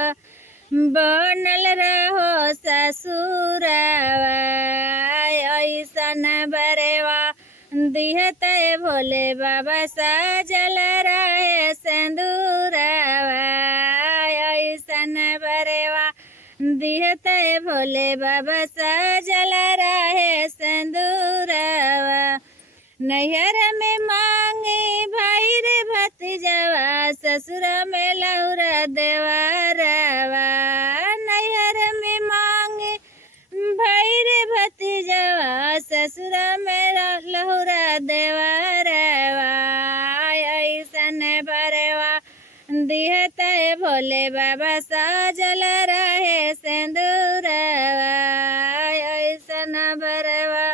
बाबा बनल रहो ससुरवा ऐसन बरवा दिहत भोले बाबा सजल रहे सिंदूरवा ऐसन बरवा दिहत भोले बाबा सजल रहे सिंदूरवा नैहर में मांगे भाई रे भतीजवा ससुर में लहुरा देवरवा नैहर में मांगे भाई रे भतीजवा ससुर में लहुरा देवरवा ऐसन बरवा दिहत भोले बाबा सजल रहे सिंदूरवा ऐसन बरवा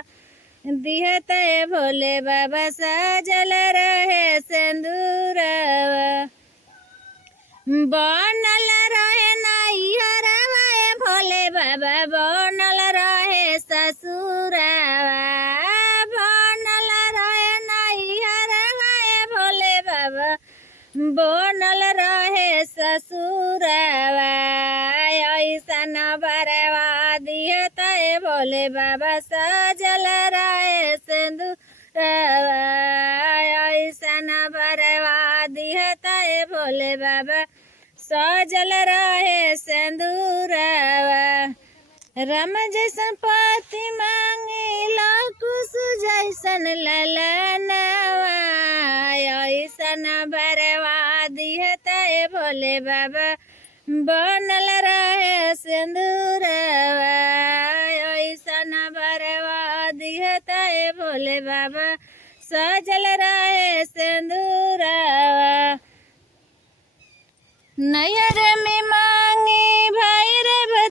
दिहत भोले बाबा सजल रहे सिंदूरवा बनल रहे नैहरवा भोले बाबा बनल रहे ससुरवा बनल रहे नैहरवा भोले बाबा बनल रहे ससुरवा ऐसन बरवा दिहत भोले बाबा सजल रहे सिंदूरवा ऐसन बरवा दिहत भोले बाबा सजल रहे सिंदूरवा राम जैसन पति मांगे कुश जैसन ललनवा ऐसन बरवा दिहत भोले बाबा बनल रहे सिंदूरवा ऐसन बरवा दिहत भोले बाबा सजल रहे सिंदूरवा नैहर में